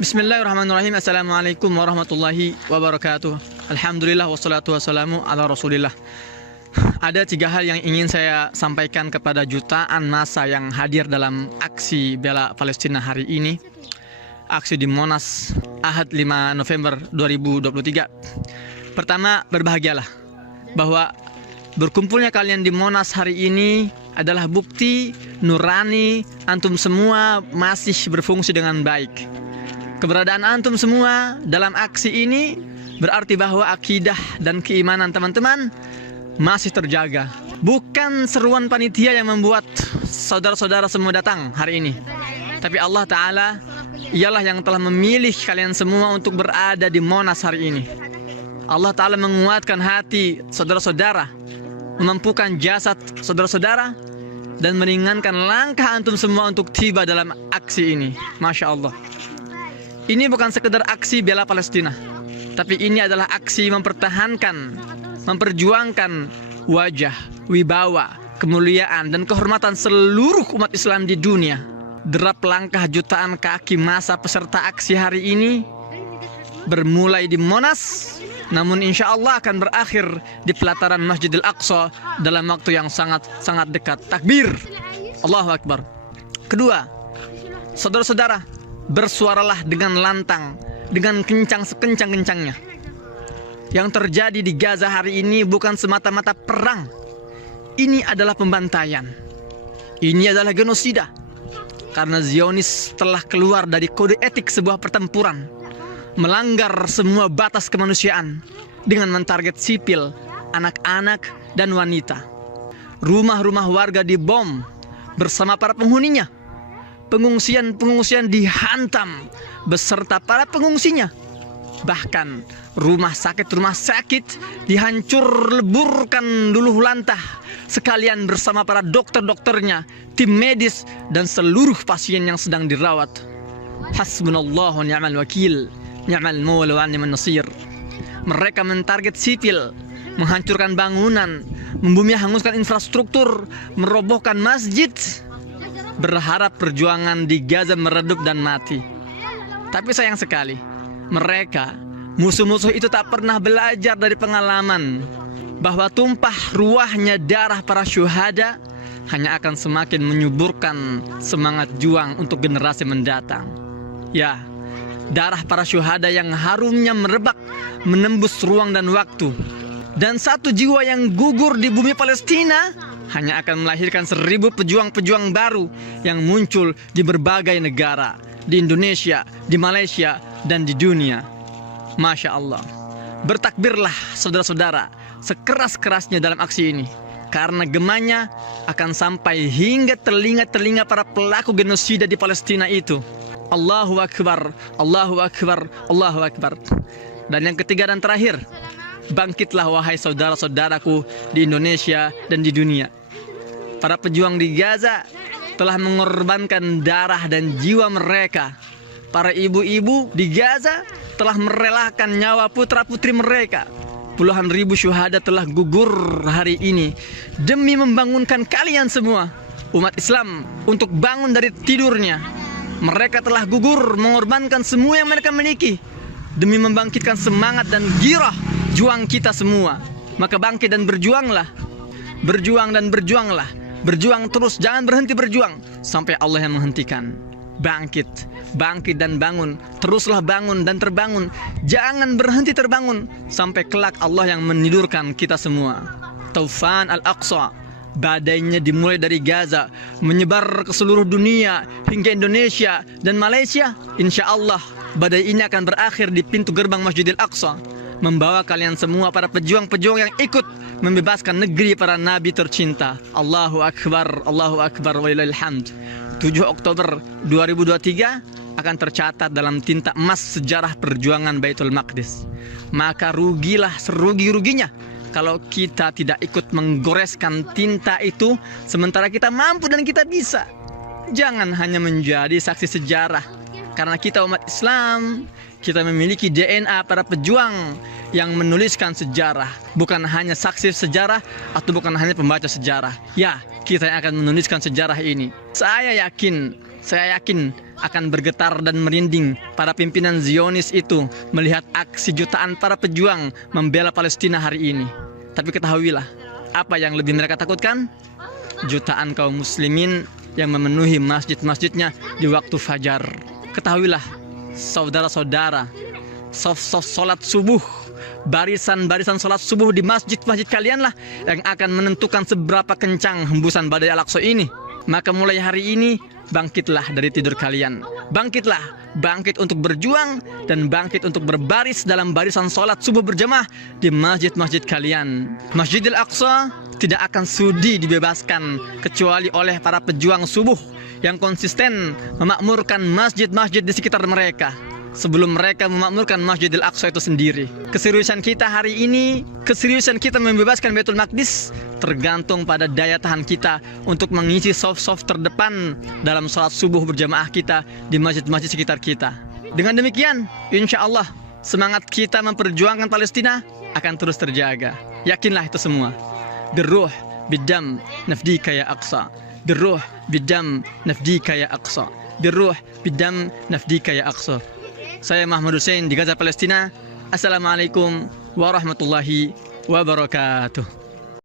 Bismillahirrahmanirrahim. Assalamualaikum warahmatullahi wabarakatuh. Alhamdulillah wassalatu wassalamu ala rasulillah. Ada 3 hal yang ingin saya sampaikan kepada jutaan massa yang hadir dalam aksi bela Palestina hari ini. Aksi di Monas Ahad 5 November 2023. Pertama, berbahagialah bahwa berkumpulnya kalian di Monas hari ini adalah bukti nurani antum semua masih berfungsi dengan baik. Keberadaan antum semua dalam aksi ini berarti bahwa akidah dan keimanan teman-teman masih terjaga. Bukan seruan panitia yang membuat saudara-saudara semua datang hari ini, tapi Allah Ta'ala ialah yang telah memilih kalian semua untuk berada di Monas hari ini. Allah Ta'ala menguatkan hati saudara-saudara, memampukan jasad saudara-saudara, dan meringankan langkah antum semua untuk tiba dalam aksi ini. Masya Allah. Ini bukan sekedar aksi bela Palestina, tapi ini adalah aksi mempertahankan, memperjuangkan wajah, wibawa, kemuliaan, dan kehormatan seluruh umat Islam di dunia. Derap langkah jutaan kaki massa peserta aksi hari ini bermulai di Monas, namun insya Allah akan berakhir di pelataran Masjidil Aqsa dalam waktu yang sangat dekat. Takbir, Allahu Akbar. Kedua, saudara-saudara, bersuaralah dengan lantang, dengan kencang sekencang-kencangnya. Yang terjadi di Gaza hari ini bukan semata-mata perang. Ini adalah pembantaian. Ini adalah genosida. Karena Zionis telah keluar dari kode etik sebuah pertempuran, melanggar semua batas kemanusiaan dengan mentarget sipil, anak-anak, dan wanita. Rumah-rumah warga dibom bersama para penghuninya. Pengungsian dihantam beserta para pengungsinya. Bahkan rumah sakit dihancur leburkan luluh lantah, sekalian bersama para dokter-dokternya, tim medis, dan seluruh pasien yang sedang dirawat. Hasbunallahu ni'mal wakil, ni'mal mawla wa ni'man nasir. Mereka mentarget sipil, menghancurkan bangunan, membumi hanguskan infrastruktur, merobohkan masjid, berharap perjuangan di Gaza meredup dan mati. Tapi sayang sekali, mereka, musuh-musuh itu tak pernah belajar dari pengalaman bahwa tumpah ruahnya darah para syuhada hanya akan semakin menyuburkan semangat juang untuk generasi mendatang. Ya, darah para syuhada yang harumnya merebak menembus ruang dan waktu. Dan satu jiwa yang gugur di bumi Palestina hanya akan melahirkan 1000 pejuang-pejuang baru yang muncul di berbagai negara, di Indonesia, di Malaysia, dan di dunia. Masya Allah. Bertakbirlah saudara-saudara sekeras-kerasnya dalam aksi ini, karena gemanya akan sampai hingga telinga-telinga para pelaku genosida di Palestina itu. Allahu Akbar, Allahu Akbar, Allahu Akbar. Dan yang ketiga dan terakhir, bangkitlah wahai saudara-saudaraku di Indonesia dan di dunia. Para pejuang di Gaza telah mengorbankan darah dan jiwa mereka. Para ibu-ibu di Gaza telah merelakan nyawa putra-putri mereka. Puluhan ribu syuhada telah gugur hari ini demi membangunkan kalian semua, umat Islam, untuk bangun dari tidurnya. Mereka telah gugur mengorbankan semua yang mereka miliki demi membangkitkan semangat dan girah juang kita semua. Maka bangkit dan berjuanglah. Berjuang dan berjuanglah. Berjuang terus, jangan berhenti berjuang sampai Allah yang menghentikan. Bangkit, bangkit dan bangun. Teruslah bangun dan terbangun. Jangan berhenti terbangun sampai kelak Allah yang menidurkan kita semua. Taufan Al-Aqsa, badainya dimulai dari Gaza, menyebar ke seluruh dunia hingga Indonesia dan Malaysia. Insya Allah badai ini akan berakhir di pintu gerbang Masjidil Aqsa, membawa kalian semua para pejuang-pejuang yang ikut membebaskan negeri para nabi tercinta. Allahu Akbar, Allahu Akbar, walillahil hamd. 7 Oktober 2023 akan tercatat dalam tinta emas sejarah perjuangan Baitul Maqdis. Maka rugilah serugi-ruginya kalau kita tidak ikut menggoreskan tinta itu, sementara kita mampu dan kita bisa. Jangan hanya menjadi saksi sejarah, karena kita umat Islam, kita memiliki DNA para pejuang yang menuliskan sejarah, bukan hanya saksi sejarah atau bukan hanya pembaca sejarah. Ya, kita yang akan menuliskan sejarah ini. Saya yakin akan bergetar dan merinding para pimpinan Zionis itu melihat aksi jutaan para pejuang membela Palestina hari ini. Tapi ketahuilah, apa yang lebih mereka takutkan? Jutaan kaum muslimin yang memenuhi masjid-masjidnya di waktu fajar. Ketahuilah, saudara-saudara, solat subuh, barisan-barisan sholat subuh di masjid-masjid kalianlah yang akan menentukan seberapa kencang hembusan badai Al-Aqsa ini. Maka mulai hari ini, bangkitlah dari tidur kalian. Bangkitlah, bangkit untuk berjuang dan bangkit untuk berbaris dalam barisan sholat subuh berjamaah di masjid-masjid kalian. Masjidil Aqsa tidak akan sudi dibebaskan kecuali oleh para pejuang subuh yang konsisten memakmurkan masjid-masjid di sekitar mereka sebelum mereka memakmurkan Masjidil Aqsa itu sendiri. Keseriusan kita hari ini, keseriusan kita membebaskan Baitul Maqdis tergantung pada daya tahan kita untuk mengisi saf-saf terdepan dalam sholat subuh berjamaah kita di masjid-masjid sekitar kita. Dengan demikian, insya Allah semangat kita memperjuangkan Palestina akan terus terjaga. Yakinlah itu semua. Birruh bidam nafdika ya Aqsa. Birruh bidam nafdika ya Aqsa. Birruh bidam nafdika ya Aqsa. Saya Mahmud Hussein di Gaza, Palestina. Assalamualaikum warahmatullahi wabarakatuh.